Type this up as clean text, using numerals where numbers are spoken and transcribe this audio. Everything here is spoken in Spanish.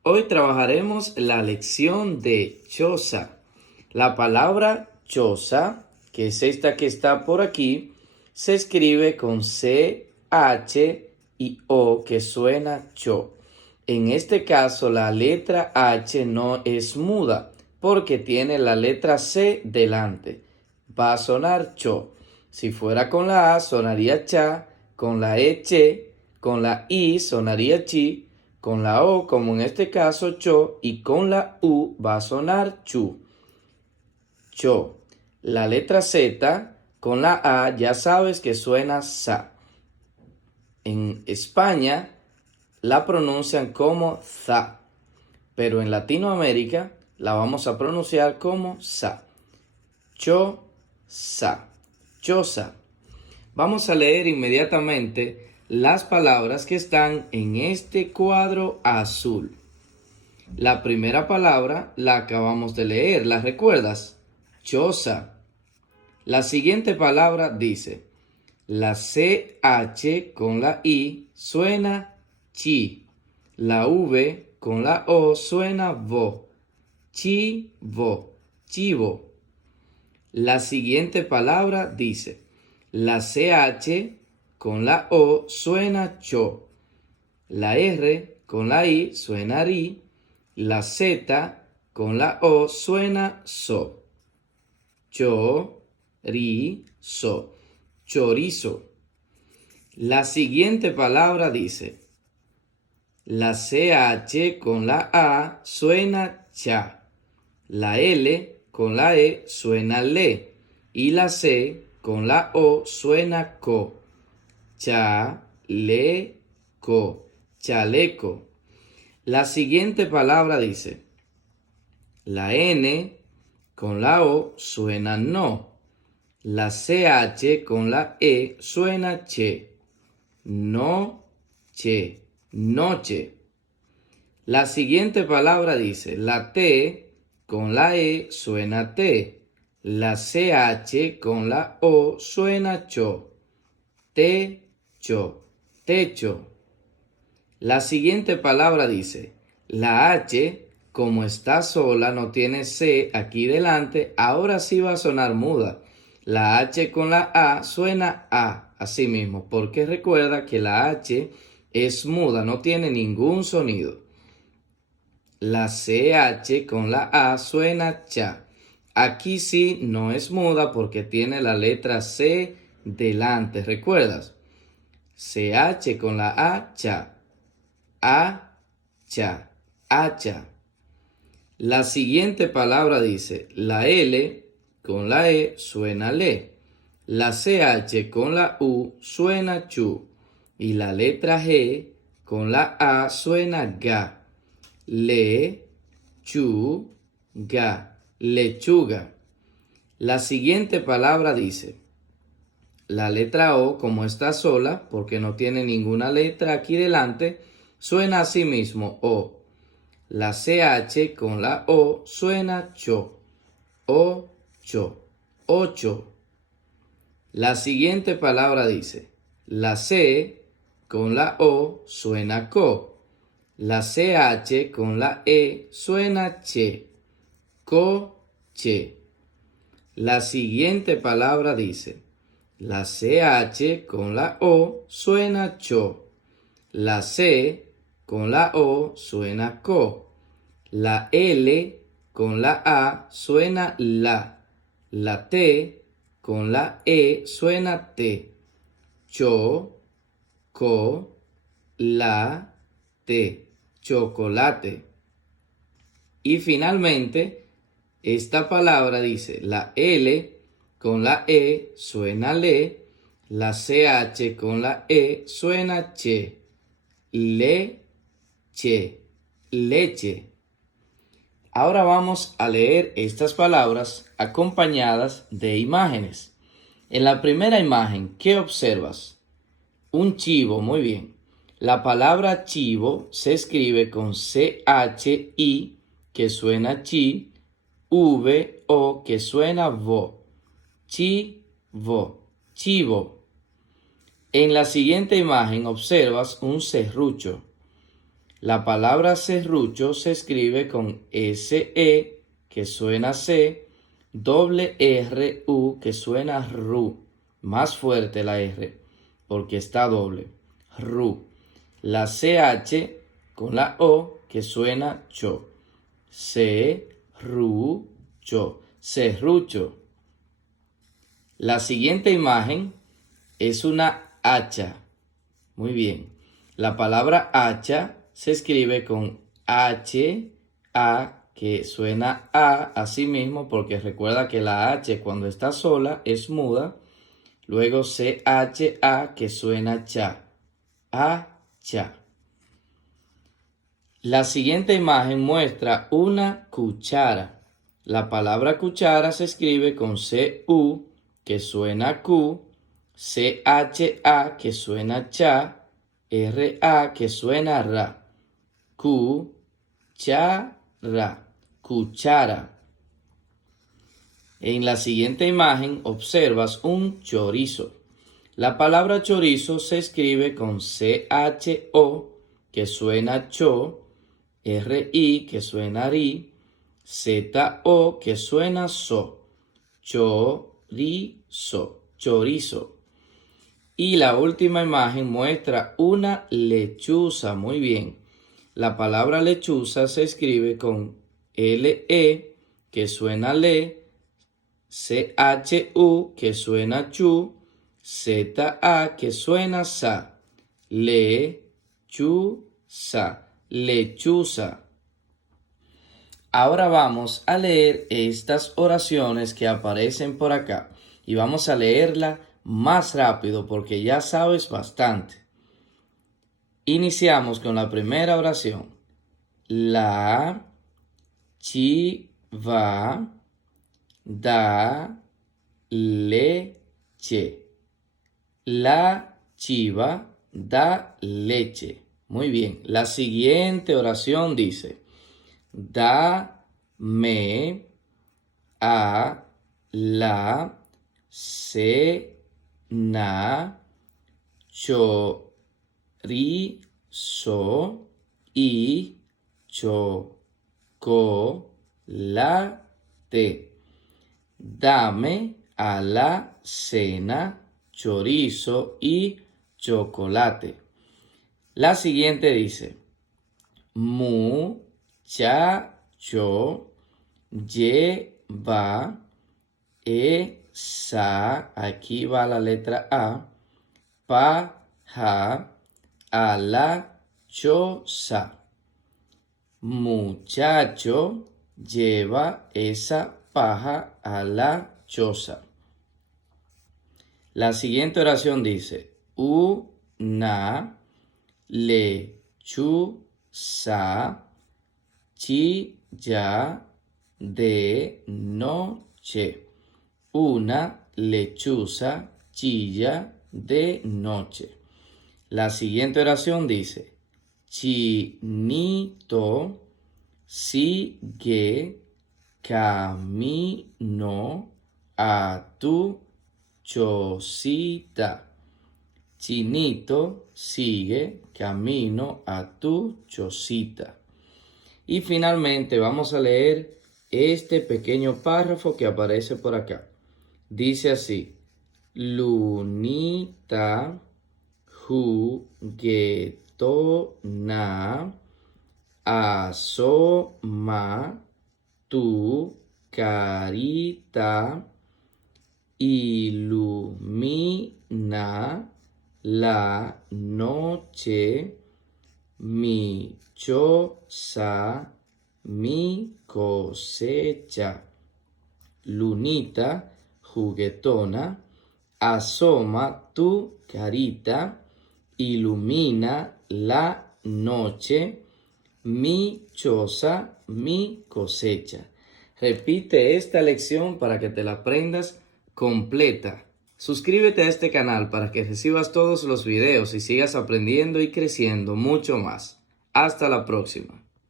Hoy trabajaremos la lección de choza. La palabra choza, que es esta que está por aquí, se escribe con C, H y O, que suena cho. En este caso, la letra H no es muda porque tiene la letra C delante. Va a sonar cho. Si fuera con la A, sonaría cha, con la E, che, con la I, sonaría chi, con la O, como en este caso, cho, y con la U va a sonar chu. Cho. La letra Z con la A ya sabes que suena sa. En España la pronuncian como za, pero en Latinoamérica la vamos a pronunciar como sa. Cho, sa. Choza. Vamos a leer inmediatamente las palabras que están en este cuadro azul. La primera palabra la acabamos de leer, ¿la recuerdas? Choza. La siguiente palabra dice, la CH con la I suena chi. La V con la O suena vo. Chivo, chivo. La siguiente palabra dice, la CH con la O suena cho. La R con la I suena ri. La Z con la O suena so. Chorizo, chorizo. La siguiente palabra dice, la CH con la A suena cha. La L con la E suena le. Y la C con la O suena co. Chaleco, chaleco. La siguiente palabra dice, la N con la O suena no. La CH con la E suena che. No, che, noche. La siguiente palabra dice, la T con la E suena te. La CH con la O suena cho. Techo, techo. La siguiente palabra dice, la H, como está sola, no tiene C aquí delante, ahora sí va a sonar muda. La H con la A suena A, así mismo, porque recuerda que la H es muda, no tiene ningún sonido. La CH con la A suena cha. Aquí sí no es muda porque tiene la letra C delante, ¿recuerdas? CH con la A, cha. Hacha, hacha. La siguiente palabra dice, la L con la E suena le. La CH con la U suena chu. Y la letra G con la A suena ga. Le, chu, ga, lechuga. La siguiente palabra dice, la letra O, como está sola, porque no tiene ninguna letra aquí delante, suena así mismo, O. La CH con la O suena cho. Ocho, ocho. La siguiente palabra dice, la C con la O suena co. La CH con la E suena che. Coche. La siguiente palabra dice, la CH con la O suena cho. La C con la O suena co. La L con la A suena la. La T con la E suena te. Cho, co, la, te. Chocolate. Y finalmente, esta palabra dice, la L con la E suena le. La CH con la E suena che. Leche, leche. Ahora vamos a leer estas palabras acompañadas de imágenes. En la primera imagen, ¿qué observas? Un chivo, muy bien. La palabra chivo se escribe con C-H-I, que suena chi, V-O, que suena vo. Chivo, chivo. En la siguiente imagen observas un serrucho. La palabra serrucho se escribe con S-E, que suena C, doble R-U, que suena RU. Más fuerte la R, porque está doble. RU. La CH con la O, que suena cho. Serrucho. Serrucho. La siguiente imagen es una hacha. Muy bien. La palabra hacha se escribe con H-A, que suena A así mismo, porque recuerda que la H cuando está sola es muda. Luego C-H-A, que suena cha. Hacha. La siguiente imagen muestra una cuchara. La palabra cuchara se escribe con C-U, que suena Q, C-H-A, que suena cha, R-A, que suena ra. Cuchara, cuchara. En la siguiente imagen observas un chorizo. La palabra chorizo se escribe con C-H-O, que suena cho, R-I, que suena ri, Z-O, que suena so, chorizo, chorizo. Y la última imagen muestra una lechuza. Muy bien. La palabra lechuza se escribe con L-E, que suena le, C-H-U, que suena chu, Z-A, que suena sa. Lechuza, lechuza. Ahora vamos a leer estas oraciones que aparecen por acá. Y vamos a leerla más rápido porque ya sabes bastante. Iniciamos con la primera oración. La chiva da leche. La chiva da leche. Muy bien. La siguiente oración dice: dame a la cena chorizo y chocolate. Dame a la cena chorizo y chocolate. La siguiente dice: muchacho lleva esa, aquí va la letra A, paja a la choza. Muchacho lleva esa paja a la choza. La siguiente oración dice: una lechuza chilla de noche. Una lechuza chilla de noche. La siguiente oración dice: Chinito sigue camino a tu chocita. Chinito sigue camino a tu chocita. Y finalmente vamos a leer este pequeño párrafo que aparece por acá. Dice así: Lunita juguetona, asoma tu carita, ilumina la noche, mi choza, mi cosecha. Lunita juguetona, asoma tu carita, ilumina la noche, mi choza, mi cosecha. Repite esta lección para que te la aprendas completa. Suscríbete a este canal para que recibas todos los videos y sigas aprendiendo y creciendo mucho más. Hasta la próxima.